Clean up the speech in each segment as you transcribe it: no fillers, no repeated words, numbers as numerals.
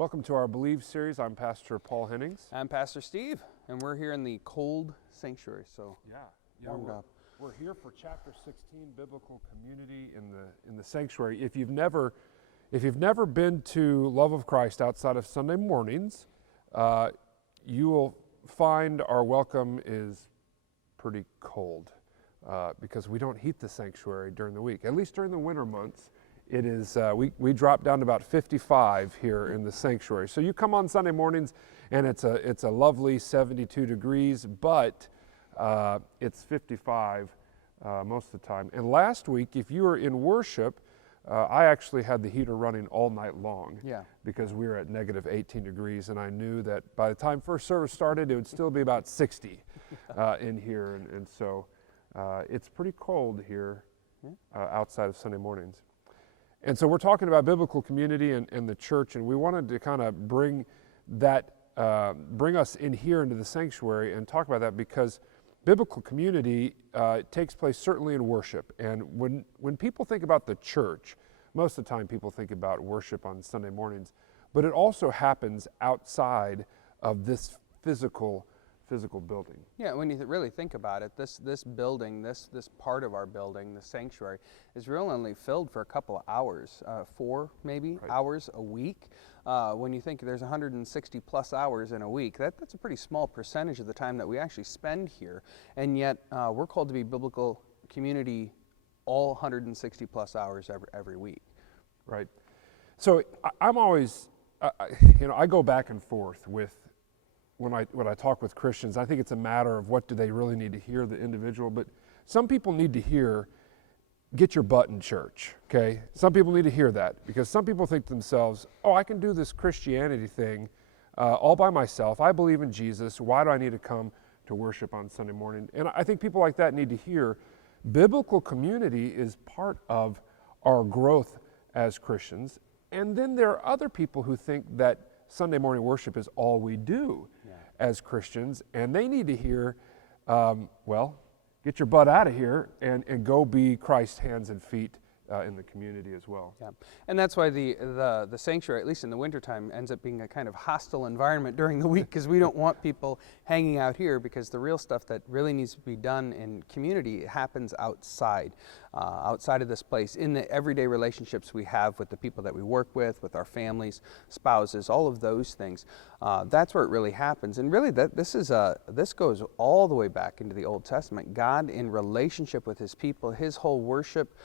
Welcome to our Believe series. I'm Pastor Paul Hennings. I'm Pastor Steve, and we're here in the cold sanctuary, so warmed up. We're here for chapter 16, biblical community in the sanctuary. If you've never been to Love of Christ outside of Sunday mornings, you will find our welcome is pretty cold because we don't heat the sanctuary during the week, at least during the winter months. It is, we drop down to about 55 here in the sanctuary. So you come on Sunday mornings and it's a lovely 72 degrees, but it's 55 most of the time. And last week, if you were in worship, I actually had the heater running all night long because we were at negative 18 degrees, and I knew that by the time first service started, it would still be about 60 in here. And so it's pretty cold here outside of Sunday mornings. And so we're talking about biblical community and the church, and we wanted to kind of bring us in here into the sanctuary and talk about that because biblical community takes place certainly in worship. And when people think about the church, most of the time people think about worship on Sunday mornings, but it also happens outside of this physical building. Yeah, when you really think about it, this building, this part of our building, the sanctuary, is really only filled for a couple of hours, 4 maybe hours a week. When you think there's 160 plus hours in a week, that's a pretty small percentage of the time that we actually spend here, and yet we're called to be biblical community all 160 plus hours every week. Right. So I'm always, I go back and forth with when I talk with Christians. I think it's a matter of what do they really need to hear, the individual, but some people need to hear, get your butt in church, okay? Some people need to hear that because some people think to themselves, oh, I can do this Christianity thing all by myself. I believe in Jesus. Why do I need to come to worship on Sunday morning? And I think people like that need to hear biblical community is part of our growth as Christians. And then there are other people who think that Sunday morning worship is all we do as Christians, and they need to hear, get your butt out of here and go be Christ's hands and feet in the community as well. Yeah, and that's why the sanctuary, at least in the wintertime, ends up being a kind of hostile environment during the week because we don't want people hanging out here because the real stuff that really needs to be done in community happens outside of this place, in the everyday relationships we have with the people that we work with our families, spouses, all of those things. That's where it really happens. And really this goes all the way back into the Old Testament. God, in relationship with his people, his whole worship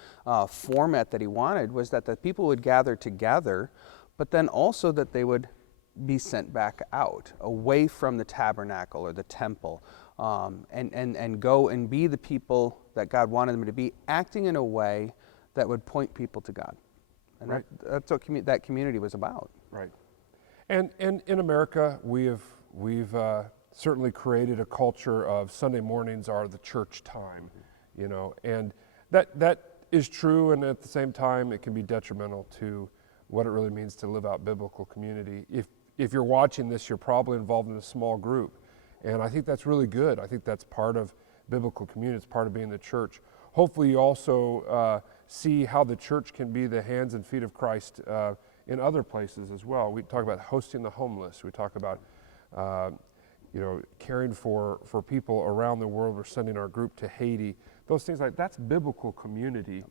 format that he wanted was that the people would gather together, but then also that they would be sent back out, away from the tabernacle or the temple, and go and be the people that God wanted them to be, acting in a way that would point people to God. And that's what that community was about. Right. And in America, we've certainly created a culture of Sunday mornings are the church time, and that is true, and at the same time, it can be detrimental to what it really means to live out biblical community. If you're watching this, you're probably involved in a small group, and I think that's really good. I think that's part of biblical community. It's part of being the church. Hopefully, you also see how the church can be the hands and feet of Christ in other places as well. We talk about hosting the homeless. We talk about caring for people around the world. We're sending our group to Haiti. Those things that's biblical community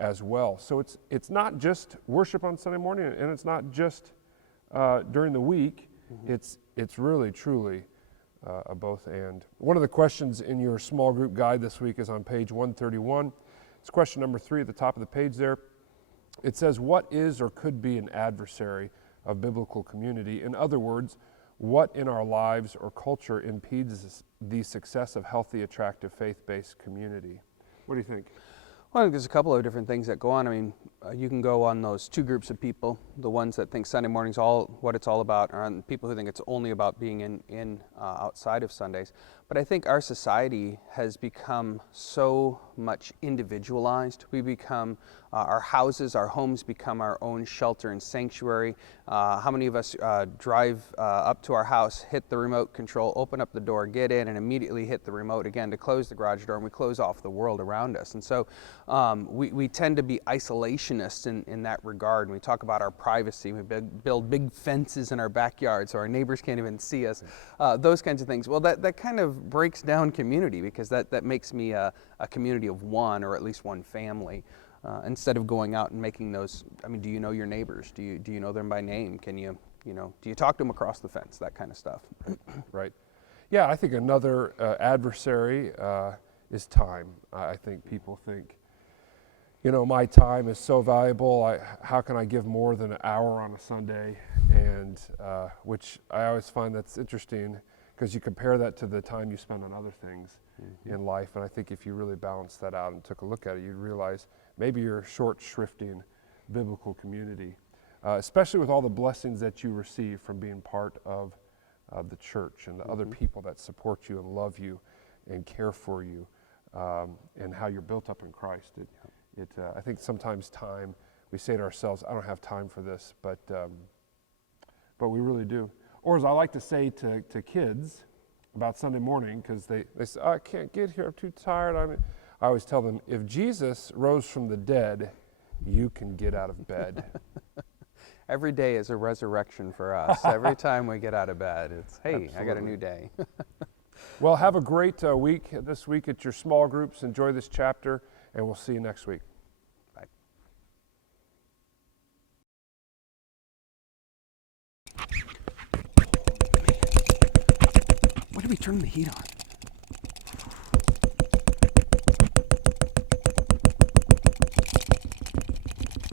as well. So it's not just worship on Sunday morning, and it's not just during the week. It's really truly a both and. One of the questions in your small group guide this week is on page 131. It's question number 3 at the top of the page there. It says, what is or could be an adversary of biblical community? In other words, what in our lives or culture impedes the success of healthy, attractive, faith-based community? What do you think? Well, I think there's a couple of different things that go on. I mean, you can go on those two groups of people, the ones that think Sunday morning's what it's all about, and people who think it's only about being in outside of Sundays. But I think our society has become so much individualized. We become, our houses, our homes become our own shelter and sanctuary. How many of us drive up to our house, hit the remote control, open up the door, get in, and immediately hit the remote again to close the garage door, and we close off the world around us. And so we tend to be isolationists in that regard. And we talk about our privacy. We build big fences in our backyard so our neighbors can't even see us, those kinds of things. Well, that kind of breaks down community, because that makes me a community of one, or at least one family, instead of going out and making those. I mean, do you know your neighbors? Do you know them by name? Can you do you talk to them across the fence? That kind of stuff. Right. Yeah, I think another adversary is time. I think people think, my time is so valuable. How can I give more than an hour on a Sunday? And which I always find that's interesting, because you compare that to the time you spend on other things in life. And I think if you really balance that out and took a look at it, you'd realize maybe you're short shrifting biblical community, especially with all the blessings that you receive from being part of the church and the other people that support you and love you and care for you, and how you're built up in Christ. I think sometimes time, we say to ourselves, I don't have time for this, but we really do. Or as I like to say to kids about Sunday morning, because they say, I can't get here, I'm too tired. I always tell them, if Jesus rose from the dead, you can get out of bed. Every day is a resurrection for us. Every time we get out of bed, it's, hey, Absolutely. I got a new day. Well, have a great week this week at your small groups. Enjoy this chapter, and we'll see you next week. Bye. Why did we turn the heat on?